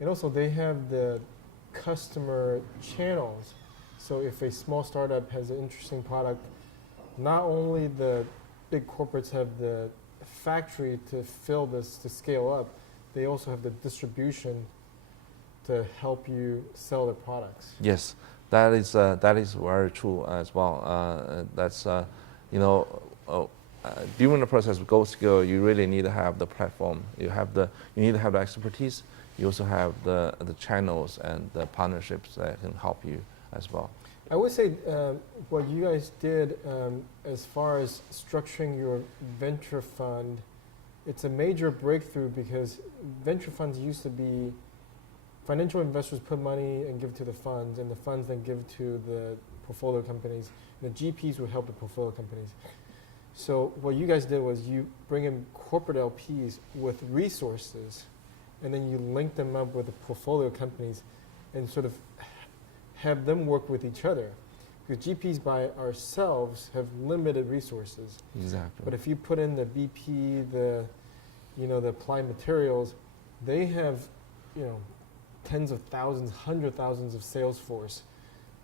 And also they have the customer channels. So if a small startup has an interesting product, not only the big corporates have the factory to fill this, to scale up, they also have the distribution to help you sell their products. Yes, that is very true as well. During the process of Go Scale, you really need to have the platform. You need to have the expertise. You also have the channels and the partnerships that can help you as well. I would say what you guys did as far as structuring your venture fund, it's a major breakthrough because venture funds used to be financial investors put money and give it to the funds, and the funds then give it to the portfolio companies. The GPs would help the portfolio companies. So what you guys did was you bring in corporate LPs with resources, and then you link them up with the portfolio companies and sort of have them work with each other. Because GPs by ourselves have limited resources. Exactly. But if you put in the BP, the applied materials, they have, tens of thousands, 100,000s of sales force.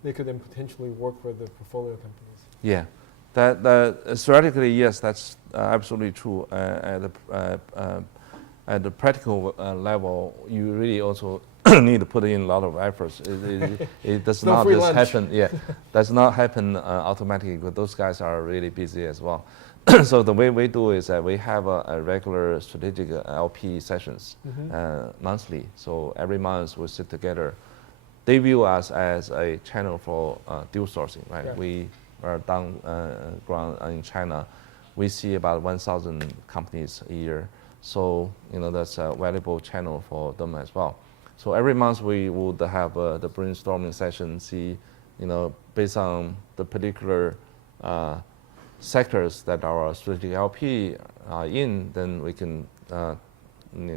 They could then potentially work with the portfolio companies. Yeah, that theoretically, yes, that's absolutely true. At the practical level, you really also need to put in a lot of efforts. It does not just happen. Yeah, does not happen automatically. But those guys are really busy as well. So the way we do is that we have a regular strategic LP sessions monthly. So every month we sit together. They view us as a channel for deal sourcing, right? Yeah. We are down ground in China. We see about 1,000 companies a year. So that's a valuable channel for them as well. So every month we would have the brainstorming session. See, based on the particular sectors that our strategic LP are in, then we can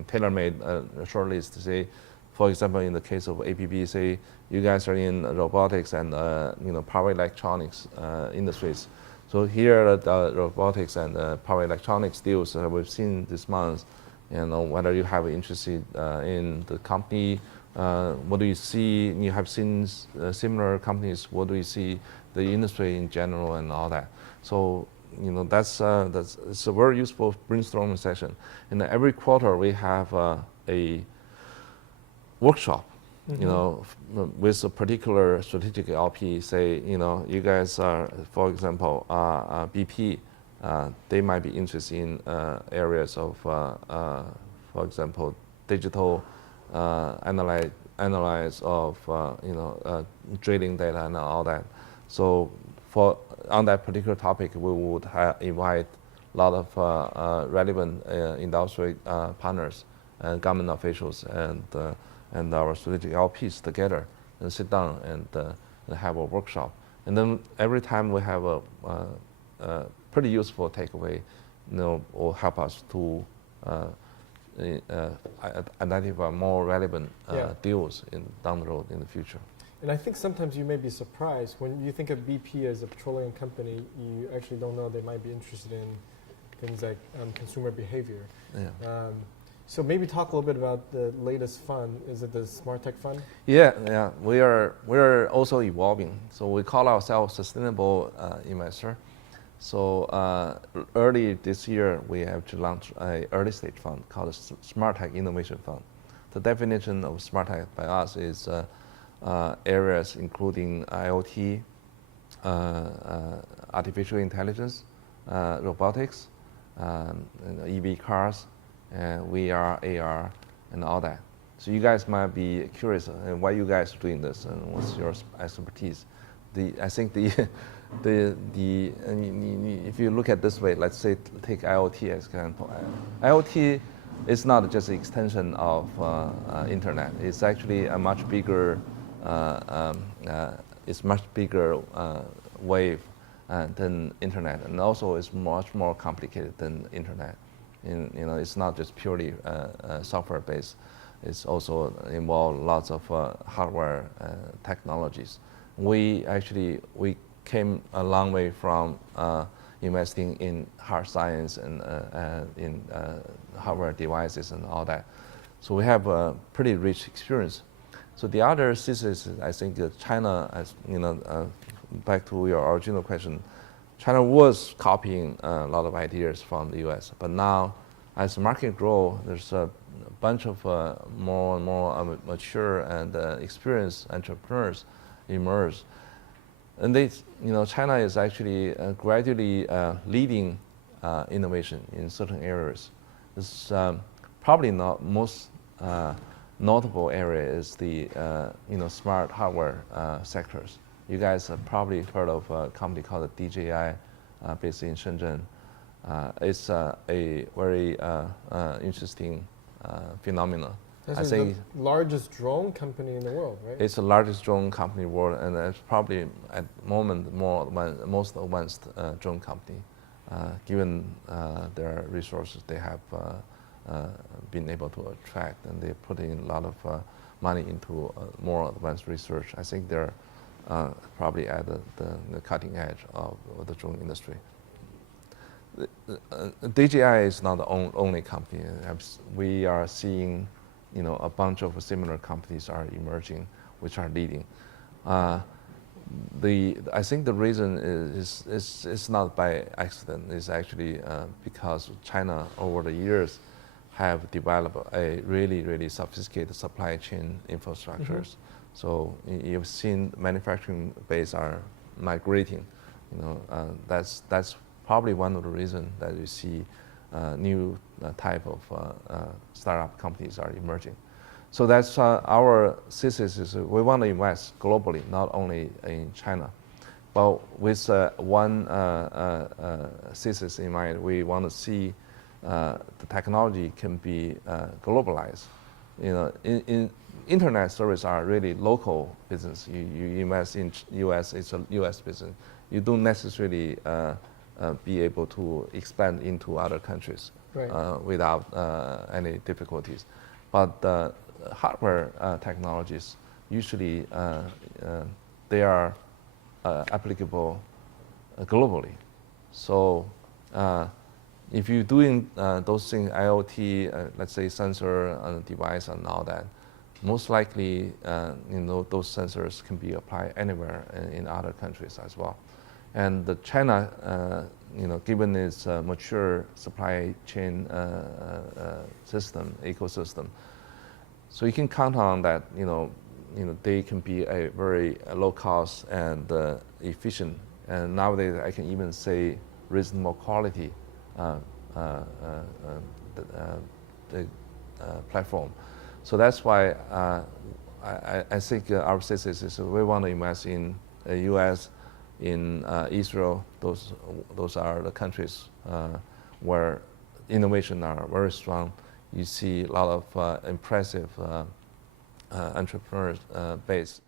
tailor-made a short list to say, for example, in the case of APB, say you guys are in robotics and power electronics industries. So here are the robotics and power electronics deals that we've seen this month. Whether you have interest in the company, what do you see? You have seen similar companies. What do you see the industry in general and all that? So that's it's a very useful brainstorming session. And every quarter we have a workshop, with a particular strategic LP. Say, you guys are, for example, BP. They might be interested in areas of, for example, digital analyze of trading data and all that. So on that particular topic, we would invite a lot of relevant industry partners and government officials and our strategic LPs together and sit down and have a workshop. And then every time we have a pretty useful takeaway, will help us to identify more relevant deals down the road in the future. And I think sometimes you may be surprised when you think of BP as a petroleum company, you actually don't know they might be interested in things like consumer behavior. Yeah. So maybe talk a little bit about the latest fund. Is it the Smart Tech Fund? Yeah. We are also evolving. So we call ourselves sustainable investor. So early this year, we have to launch an early stage fund called the Smart Tech Innovation Fund. The definition of Smart Tech by us is areas including IoT, artificial intelligence, robotics, EV cars, VR, AR, and all that. So you guys might be curious why you guys are doing this and what's your expertise. I think if you look at this way, let's say take IoT as example. IoT is not just an extension of internet. It's actually a much bigger, wave than internet, and also it's much more complicated than internet. It's not just purely software based. It's also involved lots of hardware technologies. We came a long way from investing in hard science and in hardware devices and all that. So we have a pretty rich experience. So the other thesis is, I think, China, as back to your original question, China was copying a lot of ideas from the U.S., but now, as the market grows, there's a bunch of more and more mature and experienced entrepreneurs emerge, and China is actually gradually leading innovation in certain areas. This probably not most notable area is the smart hardware sectors. You guys have probably heard of a company called DJI, based in Shenzhen. It's a very interesting phenomenon. This is the largest drone company in the world, right? It's the largest drone company in the world, and it's probably at the moment most advanced drone company, given their resources they have been able to attract, and they put in a lot of money into more advanced research. I think they're probably at the cutting edge of the drone industry. DJI is not the only company. We are seeing, a bunch of similar companies are emerging, which are leading. I think the reason is not by accident. It's actually because China over the years have developed a really, really sophisticated supply chain infrastructures. Mm-hmm. So you've seen manufacturing base are migrating. That's probably one of the reasons that you see new type of startup companies are emerging. So that's our thesis is we want to invest globally, not only in China. But with one thesis in mind, we want to see the technology can be globalized. In internet service are really local business. You invest in U.S., it's a U.S. business. You don't necessarily be able to expand into other countries, right, without any difficulties. But hardware technologies, usually they are applicable globally. So if you're doing those things, IoT, let's say sensor on a device and all that, most likely those sensors can be applied anywhere in other countries as well. And China, given its mature supply chain ecosystem, so you can count on that. They can be a very low cost and efficient, and nowadays I can even say reasonable quality platform. So that's why I think our thesis is we want to invest in the U.S., in Israel. Those are the countries where innovation are very strong. You see a lot of impressive entrepreneurs base.